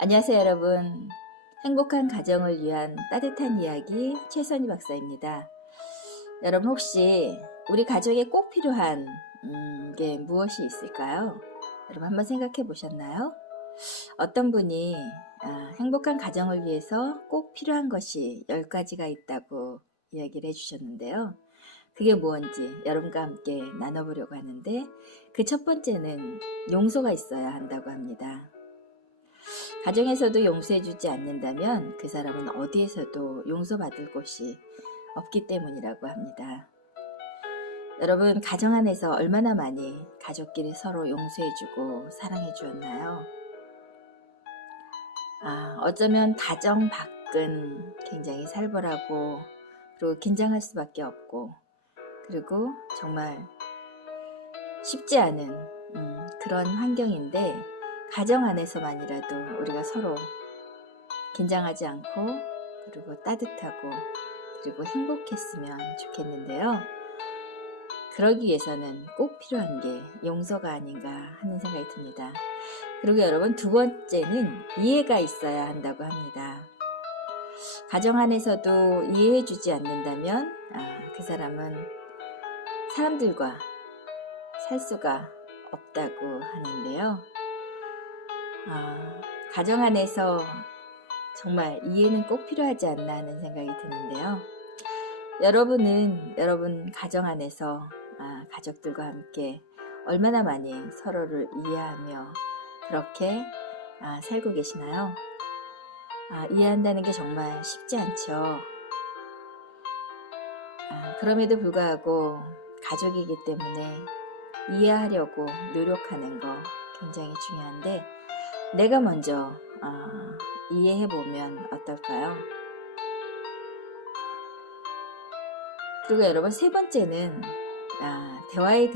안녕하세요, 여러분. 행복한 가정을 위한 따뜻한 이야기 최선희 박사입니다. 여러분 혹시 우리 가족에 꼭 필요한 게 무엇이 있을까요? 여러분 한번 생각해 보셨나요? 어떤 분이 행복한 가정을 위해서 꼭 필요한 것이 10가지가 있다고 이야기를 해주셨는데요. 그게 무엇인지 여러분과 함께 나눠보려고 하는데, 그 첫 번째는 용서가 있어야 한다고 합니다. 가정에서도 용서해주지 않는다면 그 사람은 어디에서도 용서받을 곳이 없기 때문이라고 합니다. 여러분, 가정 안에서 얼마나 많이 가족끼리 서로 용서해주고 사랑해주었나요? 어쩌면 가정 밖은 굉장히 살벌하고, 그리고 긴장할 수밖에 없고, 그리고 정말 쉽지 않은 그런 환경인데, 가정 안에서만이라도 우리가 서로 긴장하지 않고, 그리고 따뜻하고, 그리고 행복했으면 좋겠는데요. 그러기 위해서는 꼭 필요한 게 용서가 아닌가 하는 생각이 듭니다. 그리고 여러분, 두 번째는 이해가 있어야 한다고 합니다. 가정 안에서도 이해해주지 않는다면 그 사람은 사람들과 살 수가 없다고 하는데요. 가정 안에서 정말 이해는 꼭 필요하지 않나 하는 생각이 드는데요. 여러분은 여러분 가정 안에서 가족들과 함께 얼마나 많이 서로를 이해하며 그렇게 살고 계시나요? 이해한다는 게 정말 쉽지 않죠. 그럼에도 불구하고 가족이기 때문에 이해하려고 노력하는 거 굉장히 중요한데, 내가 먼저 이해해보면 어떨까요? 그리고 여러분, 세 번째는 대화의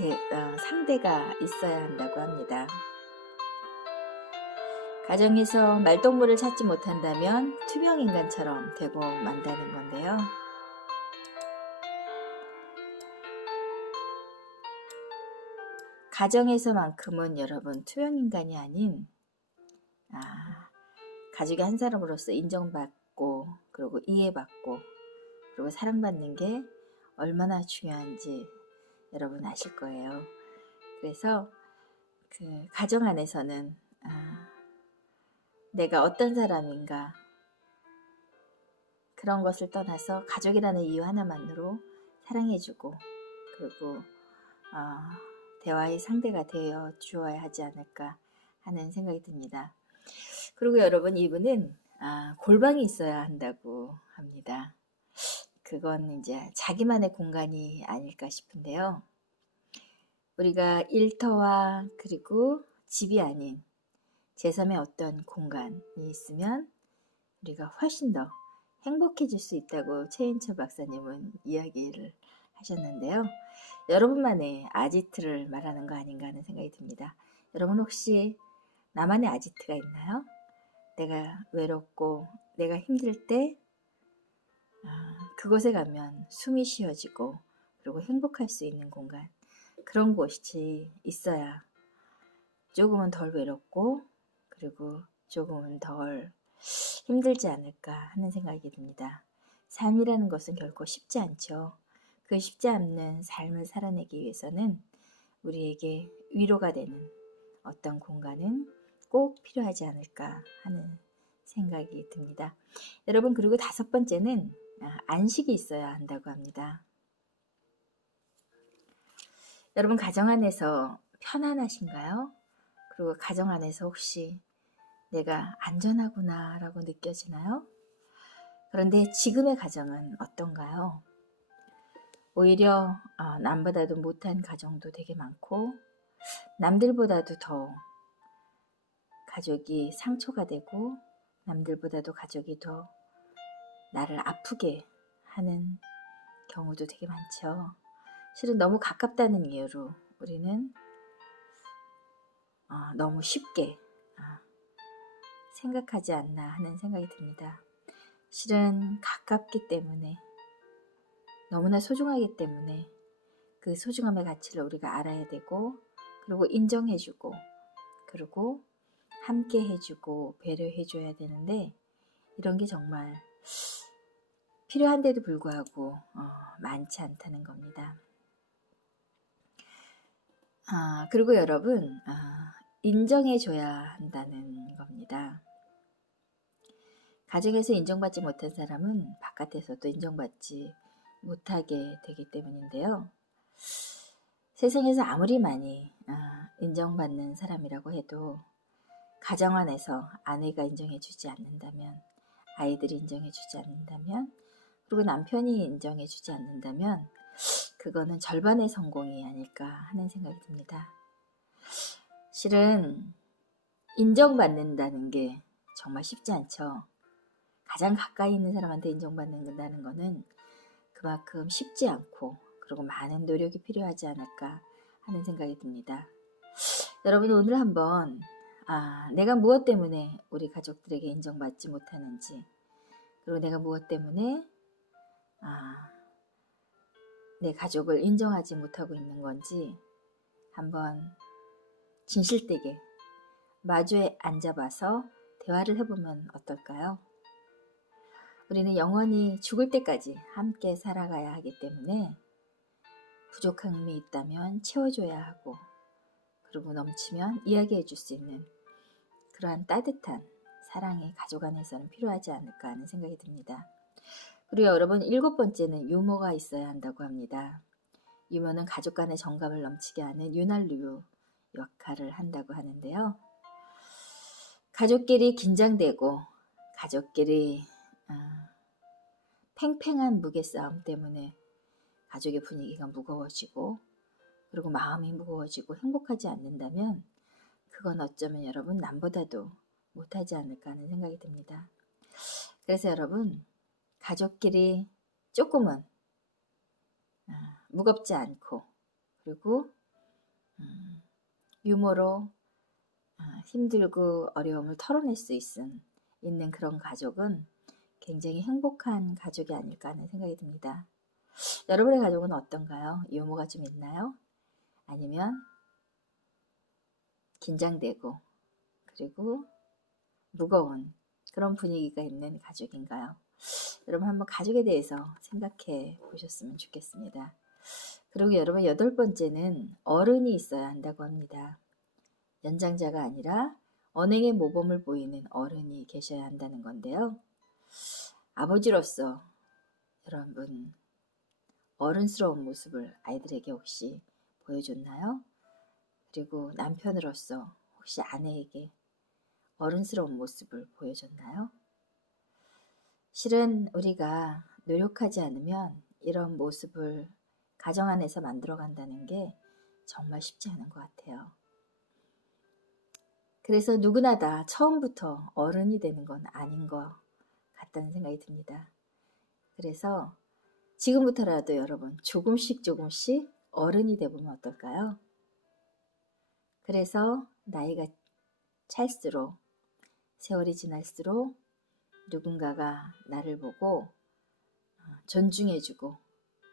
상대가 있어야 한다고 합니다. 가정에서 말동무를 찾지 못한다면 투명인간처럼 되고 만다는 건데요. 가정에서만큼은 여러분 투명인간이 아닌 가족의 한 사람으로서 인정받고, 그리고 이해받고, 그리고 사랑받는 게 얼마나 중요한지 여러분 아실 거예요. 그래서 그 가정 안에서는 내가 어떤 사람인가, 그런 것을 떠나서 가족이라는 이유 하나만으로 사랑해주고, 그리고 대화의 상대가 되어 주어야 하지 않을까 하는 생각이 듭니다. 그리고 여러분, 이분은 골방이 있어야 한다고 합니다. 그건 이제 자기만의 공간이 아닐까 싶은데요. 우리가 일터와 그리고 집이 아닌 제3의 어떤 공간이 있으면 우리가 훨씬 더 행복해질 수 있다고 최인철 박사님은 이야기를 하셨는데요. 여러분만의 아지트를 말하는 거 아닌가 하는 생각이 듭니다. 여러분 혹시 나만의 아지트가 있나요? 내가 외롭고 내가 힘들 때 그곳에 가면 숨이 쉬어지고, 그리고 행복할 수 있는 공간, 그런 곳이 있어야 조금은 덜 외롭고, 그리고 조금은 덜 힘들지 않을까 하는 생각이 듭니다. 삶이라는 것은 결코 쉽지 않죠. 그 쉽지 않는 삶을 살아내기 위해서는 우리에게 위로가 되는 어떤 공간은 꼭 필요하지 않을까 하는 생각이 듭니다. 여러분, 그리고 다섯 번째는 안식이 있어야 한다고 합니다. 여러분, 가정 안에서 편안하신가요? 그리고 가정 안에서 혹시 내가 안전하구나 라고 느껴지나요? 그런데 지금의 가정은 어떤가요? 오히려 남보다도 못한 가정도 되게 많고, 남들보다도 더 가족이 상처가 되고, 남들보다도 가족이 더 나를 아프게 하는 경우도 되게 많죠. 실은 너무 가깝다는 이유로 우리는 너무 쉽게 생각하지 않나 하는 생각이 듭니다. 실은 가깝기 때문에, 너무나 소중하기 때문에 그 소중함의 가치를 우리가 알아야 되고, 그리고 인정해주고, 그리고 함께 해주고 배려해줘야 되는데 이런 게 정말 필요한데도 불구하고 많지 않다는 겁니다. 그리고 여러분 인정해줘야 한다는 겁니다. 가정에서 인정받지 못한 사람은 바깥에서도 인정받지 못하게 되기 때문인데요. 세상에서 아무리 많이 인정받는 사람이라고 해도 가정 안에서 아내가 인정해주지 않는다면, 아이들이 인정해주지 않는다면, 그리고 남편이 인정해주지 않는다면 그거는 절반의 성공이 아닐까 하는 생각이 듭니다. 실은 인정받는다는 게 정말 쉽지 않죠. 가장 가까이 있는 사람한테 인정받는다는 거는 그만큼 쉽지 않고 그리고 많은 노력이 필요하지 않을까 하는 생각이 듭니다. 여러분 오늘 한번 내가 무엇 때문에 우리 가족들에게 인정받지 못하는지, 그리고 내가 무엇 때문에 내 가족을 인정하지 못하고 있는 건지 한번 진실되게 마주에 앉아봐서 대화를 해보면 어떨까요? 우리는 영원히 죽을 때까지 함께 살아가야 하기 때문에 부족함이 있다면 채워줘야 하고, 그리고 넘치면 이야기해 줄 수 있는 그러한 따뜻한 사랑이 가족 안에서는 필요하지 않을까 하는 생각이 듭니다. 그리고 여러분 7번째는 유머가 있어야 한다고 합니다. 유머는 가족 간의 정감을 넘치게 하는 윤활유 역할을 한다고 하는데요. 가족끼리 긴장되고 가족끼리 팽팽한 무게싸움 때문에 가족의 분위기가 무거워지고 그리고 마음이 무거워지고 행복하지 않는다면 그건 어쩌면 여러분 남보다도 못하지 않을까 하는 생각이 듭니다. 그래서 여러분 가족끼리 조금은 무겁지 않고 그리고 유머로 힘들고 어려움을 털어낼 수 있는 그런 가족은 굉장히 행복한 가족이 아닐까 하는 생각이 듭니다. 여러분의 가족은 어떤가요? 유머가 좀 있나요? 아니면 긴장되고 그리고 무거운 그런 분위기가 있는 가족인가요? 여러분 한번 가족에 대해서 생각해 보셨으면 좋겠습니다. 그리고 여러분 8번째는 어른이 있어야 한다고 합니다. 연장자가 아니라 언행의 모범을 보이는 어른이 계셔야 한다는 건데요. 아버지로서 여러분 어른스러운 모습을 아이들에게 혹시 보여줬나요? 그리고 남편으로서 혹시 아내에게 어른스러운 모습을 보여줬나요? 실은 우리가 노력하지 않으면 이런 모습을 가정 안에서 만들어 간다는 게 정말 쉽지 않은 것 같아요. 그래서 누구나 다 처음부터 어른이 되는 건 아닌 것 같다는 생각이 듭니다. 그래서 지금부터라도 여러분 조금씩 어른이 되보면 어떨까요? 그래서 나이가 찰수록 세월이 지날수록 누군가가 나를 보고 존중해주고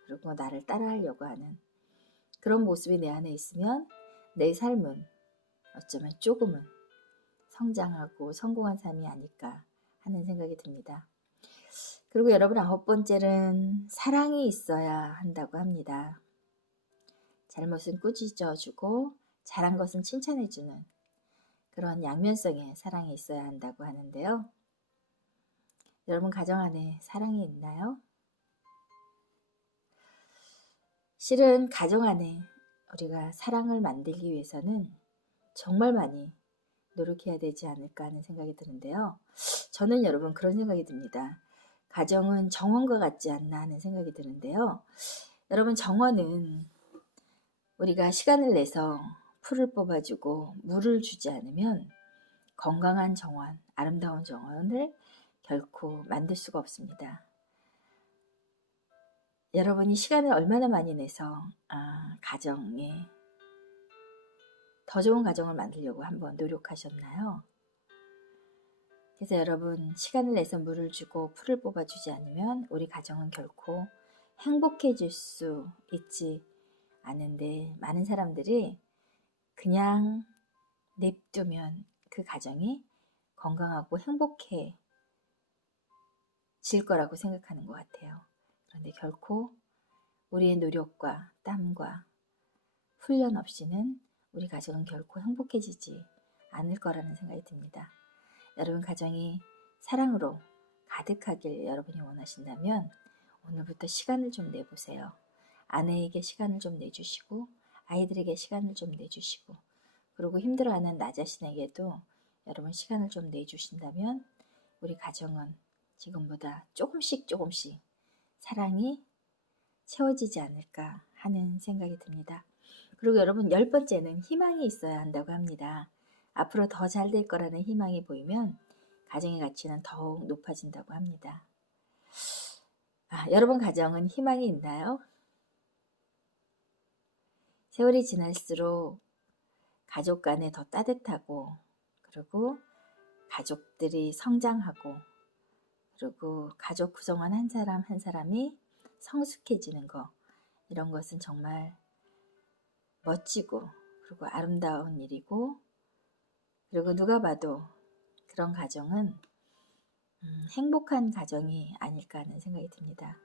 그리고 나를 따라하려고 하는 그런 모습이 내 안에 있으면 내 삶은 어쩌면 조금은 성장하고 성공한 삶이 아닐까 하는 생각이 듭니다. 그리고 여러분 9번째는 사랑이 있어야 한다고 합니다. 잘못은 꾸짖어주고 잘한 것은 칭찬해주는 그런 양면성의 사랑이 있어야 한다고 하는데요. 여러분 가정 안에 사랑이 있나요? 실은 가정 안에 우리가 사랑을 만들기 위해서는 정말 많이 노력해야 되지 않을까 하는 생각이 드는데요. 저는 여러분 그런 생각이 듭니다. 가정은 정원과 같지 않나 하는 생각이 드는데요. 여러분 정원은 우리가 시간을 내서 풀을 뽑아주고 물을 주지 않으면 건강한 정원, 아름다운 정원을 결코 만들 수가 없습니다. 여러분이 시간을 얼마나 많이 내서 가정에 더 좋은 가정을 만들려고 한번 노력하셨나요? 그래서 여러분 시간을 내서 물을 주고 풀을 뽑아주지 않으면 우리 가정은 결코 행복해질 수 있지 않은데 많은 사람들이 그냥 냅두면 그 그 가정이 건강하고 행복해질 거라고 생각하는 것 같아요. 그런데 결코 우리의 노력과 땀과 훈련 없이는 우리 가정은 결코 행복해지지 않을 거라는 생각이 듭니다. 여러분 가정이 사랑으로 가득하길 여러분이 원하신다면 오늘부터 시간을 좀 내보세요. 아내에게 시간을 좀 내주시고 아이들에게 시간을 좀 내주시고 그리고 힘들어하는 나 자신에게도 여러분 시간을 좀 내주신다면 우리 가정은 지금보다 조금씩 사랑이 채워지지 않을까 하는 생각이 듭니다. 그리고 여러분 10번째는 희망이 있어야 한다고 합니다. 앞으로 더 잘 될 거라는 희망이 보이면 가정의 가치는 더욱 높아진다고 합니다. 여러분 가정은 희망이 있나요? 세월이 지날수록 가족 간에 더 따뜻하고 그리고 가족들이 성장하고 그리고 가족 구성원 한 사람 한 사람이 성숙해지는 거 이런 것은 정말 멋지고 그리고 아름다운 일이고 그리고 누가 봐도 그런 가정은 행복한 가정이 아닐까 하는 생각이 듭니다.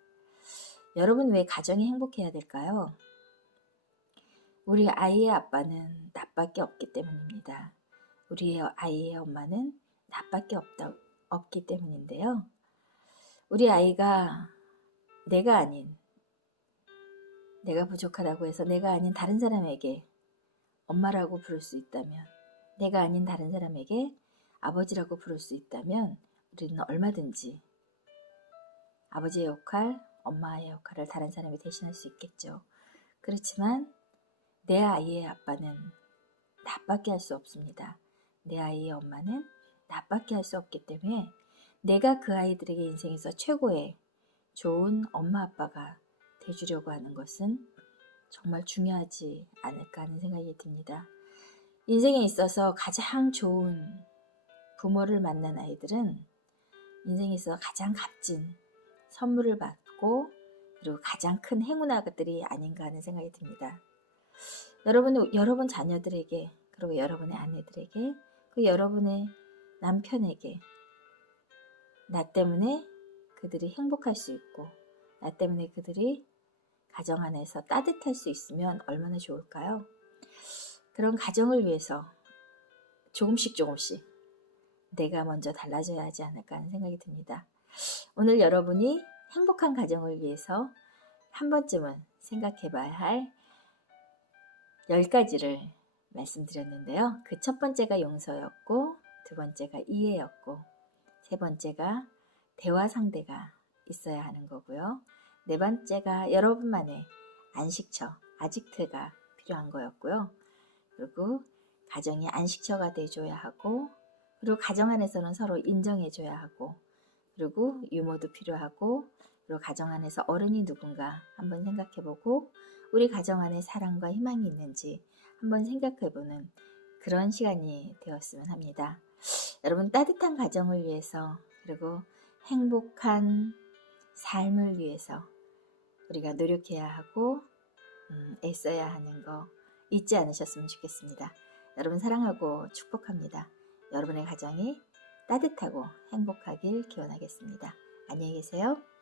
여러분 왜 가정이 행복해야 될까요? 우리 아이의 아빠는 나밖에 없기 때문입니다. 우리 아이의 엄마는 나밖에 없기 때문인데요. 우리 아이가 내가 부족하다고 해서 내가 아닌 다른 사람에게 엄마라고 부를 수 있다면 내가 아닌 다른 사람에게 아버지라고 부를 수 있다면 우리는 얼마든지 아버지의 역할, 엄마의 역할을 다른 사람이 대신할 수 있겠죠. 그렇지만 내 아이의 아빠는 나밖에 할 수 없습니다. 내 아이의 엄마는 나밖에 할 수 없기 때문에 내가 그 아이들에게 인생에서 최고의 좋은 엄마 아빠가 돼주려고 하는 것은 정말 중요하지 않을까 하는 생각이 듭니다. 인생에 있어서 가장 좋은 부모를 만난 아이들은 인생에 있어서 가장 값진 선물을 받고 그리고 가장 큰 행운아들이 아닌가 하는 생각이 듭니다. 여러분 자녀들에게 그리고 여러분의 아내들에게 그 여러분의 남편에게 나 때문에 그들이 행복할 수 있고 나 때문에 그들이 가정 안에서 따뜻할 수 있으면 얼마나 좋을까요? 그런 가정을 위해서 조금씩 내가 먼저 달라져야 하지 않을까 하는 생각이 듭니다. 오늘 여러분이 행복한 가정을 위해서 한 번쯤은 생각해 봐야 할 10가지를 말씀드렸는데요. 그 첫 번째가 용서였고 두 번째가 이해였고 세 번째가 대화 상대가 있어야 하는 거고요. 네 번째가 여러분만의 안식처, 아지트가 필요한 거였고요. 그리고 가정이 안식처가 돼줘야 하고 그리고 가정 안에서는 서로 인정해줘야 하고 그리고 유머도 필요하고 그리고 가정 안에서 어른이 누군가 한번 생각해보고 우리 가정 안에 사랑과 희망이 있는지 한번 생각해보는 그런 시간이 되었으면 합니다. 여러분 따뜻한 가정을 위해서 그리고 행복한 삶을 위해서 우리가 노력해야 하고 애써야 하는 거 잊지 않으셨으면 좋겠습니다. 여러분 사랑하고 축복합니다. 여러분의 가정이 따뜻하고 행복하길 기원하겠습니다. 안녕히 계세요.